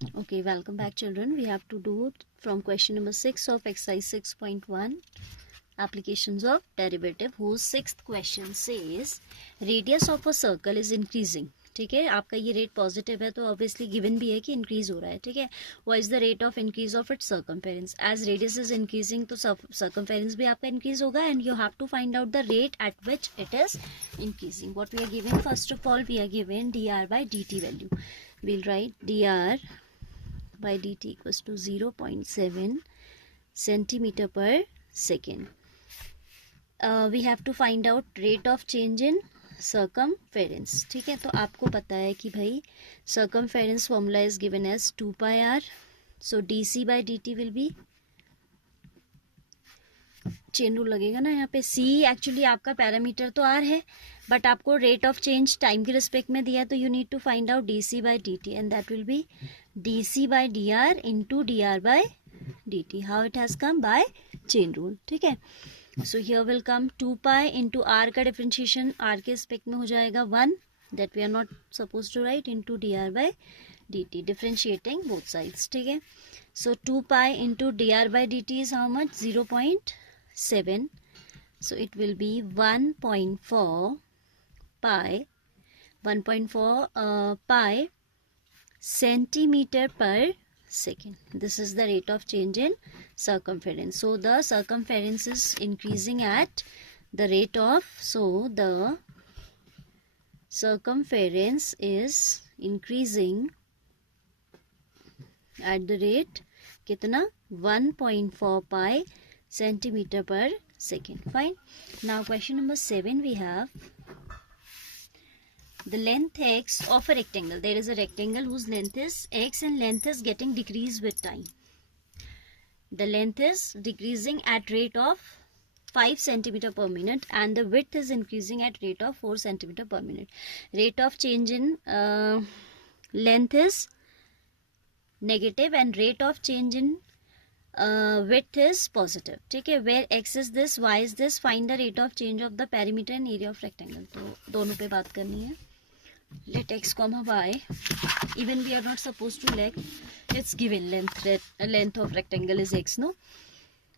Okay, welcome back children. We have to do from question number 6 of exercise 6.1 applications of derivative, whose sixth question says radius of a circle is increasing. ठीक है, आपका ये rate positive है तो obviously given भी है कि increase हो रहा है. ठीक है, what is the rate of increase of its circumference. As radius is increasing तो सर्कमफेरेंस भी आपका इंक्रीज होगा and you have to find out the rate at which it is increasing. What we are given, first of all we are given dr by dt value. we'll write dr by dt equals to 0.7 centimeter per second. We have to find out rate of change in circumference. ठीक है, तो आपको पता है कि भाई circumference formula is given as 2 pi r. So dc by dt will be, chain rule लगेगा ना यहाँ पे. c एक्चुअली आपका पैरामीटर तो r है, बट आपको रेट ऑफ चेंज टाइम के रिस्पेक्ट में दिया है, तो you need to find out dc by dt and that will be dc by dr into dr by dt. how it has come by chain rule. ठीक है, so here will come 2 pi into r का differentiation r के respect में हो जाएगा 1, that we are not supposed to write, into dr by dt, differentiating both sides. ठीक है, so 2 pi into dr by dt is how much? 0.7. so it will be 1.4 pi, 1.4 pi centimeter per second. This is the rate of change in circumference. So the circumference is increasing at the rate of, so the circumference is increasing at the rate कितना? 1.4 pi centimeter per second. Fine. Now question number 7 we have the length x of a rectangle. There is a rectangle whose length is x and length is getting decreased with time. The length is decreasing at rate of 5 centimeter per minute and the width is increasing at rate of 4 centimeter per minute. Rate of change in length is negative and rate of change in width is positive. ठीक है, where x is this, y is this, find the rate of change of the perimeter and area of rectangle. तो दोनों पे बात करनी है. Let x comma y, even we are not supposed to let, it's given length of rectangle is x, no?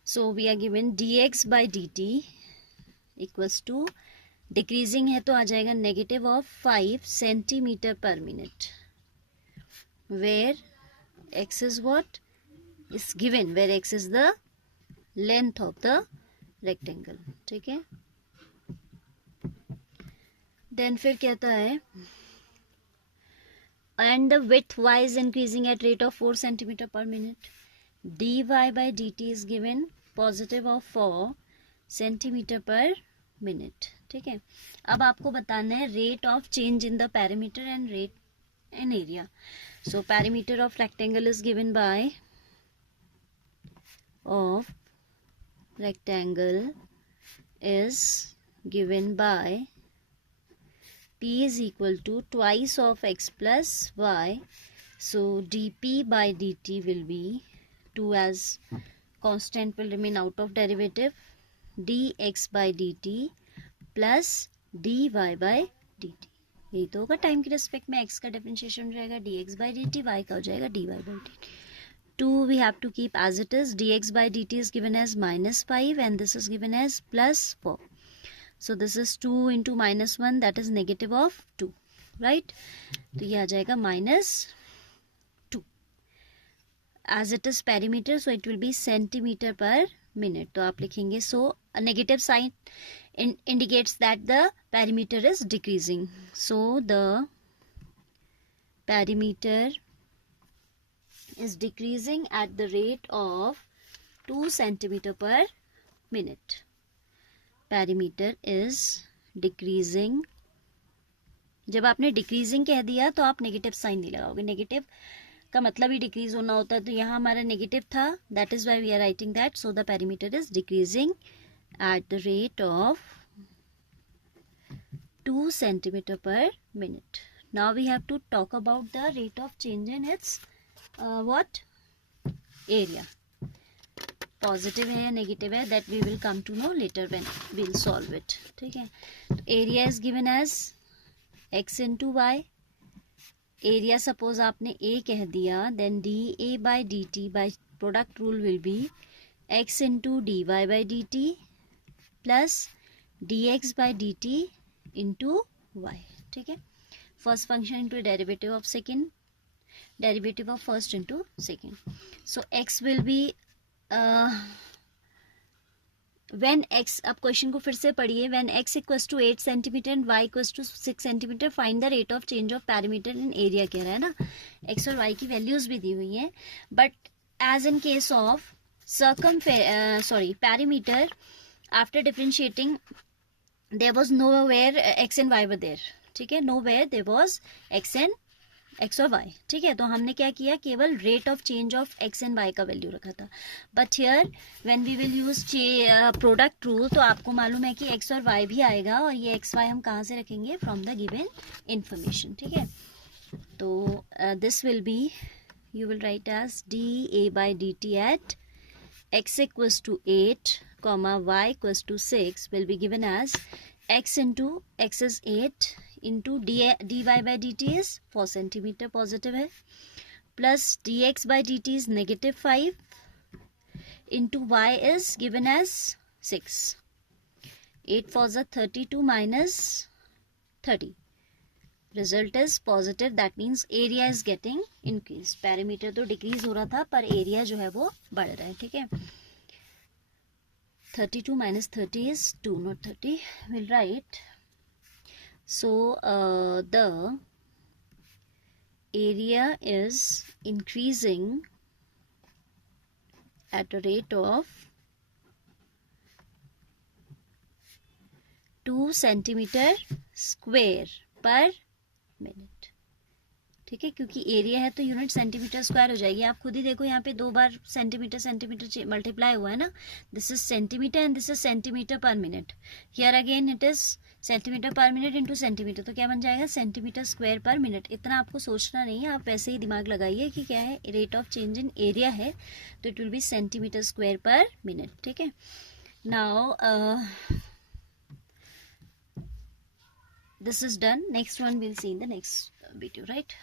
So we are given dx by dt equals to, decreasing है तो आ जाएगा negative of 5 centimeter per minute, where x is what is given, where x is the length of the rectangle. ठीक है, then फिर कहता है and the width y is increasing at rate of 4 centimeter per minute. dy by dt is given positive of 4 centimeter per minute. ठीक है, अब आपको बताना है rate of change in the perimeter and rate and area. So perimeter of rectangle is given by, of rectangle is given by p is equal to twice of x plus y. So dp by dt will be 2 as constant will remain out of derivative, dx by dt plus dy by dt. यही तो होगा time के respect में, x का differentiation हो जाएगा dx by dt, y का हो जाएगा dy by dt. 2 we have to keep as it is. dx by dt is given as -5 and this is given as +4. So this is 2 into -1, that is negative of 2, right? तो ये आ जाएगा -2. As it is perimeter, so it will be centimeter per minute. तो आप लिखेंगे, so a negative sign indicates that the perimeter is decreasing. So the perimeter is decreasing at the rate of 2 centimeter per minute. Perimeter is decreasing. जब आपने decreasing कह दिया तो आप negative sign नहीं लगाओगे. negative का मतलब ही decrease होना होता है, तो यहाँ हमारा negative था, that is why we are writing that. So the perimeter is decreasing at the rate of 2 centimeter per minute. Now we have to talk about the rate of change in its what area. Positive है या negative है, that we will come to know later when we will solve it. ठीक है, तो area is given as x into y area suppose आपने A कह दिया, then D A by D T by product rule will be X into D Y by D T plus D x by D T into Y. ठीक है, first function into derivative of second, derivative of first into second. So X will be when x, अब question को फिर से पढ़िए. when x equals to 8 centimetre and y equals to 6 centimetre find the rate of change of parameter in area कह रहा है ना. x और y की वैल्यूज भी दी हुई हैं, but as in case of parameter after differentiating there was nowhere x and y were there. ठीक है, nowhere there was x और y. ठीक है, तो हमने क्या किया, केवल rate of change of x and y का वैल्यू रखा था. But here when we will use product rule, तो आपको मालूम है कि x और y भी आएगा, और ये x y हम कहाँ से रखेंगे, फ्रॉम द गिवन इंफॉर्मेशन. ठीक है, तो this will be, you will write as d A by D t at x equals to 8, y equals to 6 will be given as x into x is 8 into D Y by D t is 4 centimetre positive है, plus D x by D t is negative 5 into y is given as 6. 8 4 ज़ा 32 minus 30. Result is positive, that means area is getting increase. Parameter तो decrease हो रहा था, पर area जो है वो बढ़ रहा है. ठीक है, 32 minus 30 is 2, not 30. We'll write. So the area is increasing at a rate of 2 centimeter square per minute. ठीक है, क्योंकि एरिया है तो यूनिट सेंटीमीटर स्क्वायर हो जाएगी. आप खुद ही देखो, यहाँ पे 2 बार सेंटीमीटर मल्टीप्लाई हुआ है ना. This is centimetre and this is centimetre पर minute. Here again it is centimetre पर मिनट इंटू सेंटीमीटर, तो क्या बन जाएगा, सेंटीमीटर स्क्वायर पर मिनट. इतना आपको सोचना नहीं है, आप वैसे ही दिमाग लगाइए कि क्या है, rate of change in area है, तो it will be centimetre square पर मिनट. ठीक है, now this is done. Next one we'll see in the next video, right?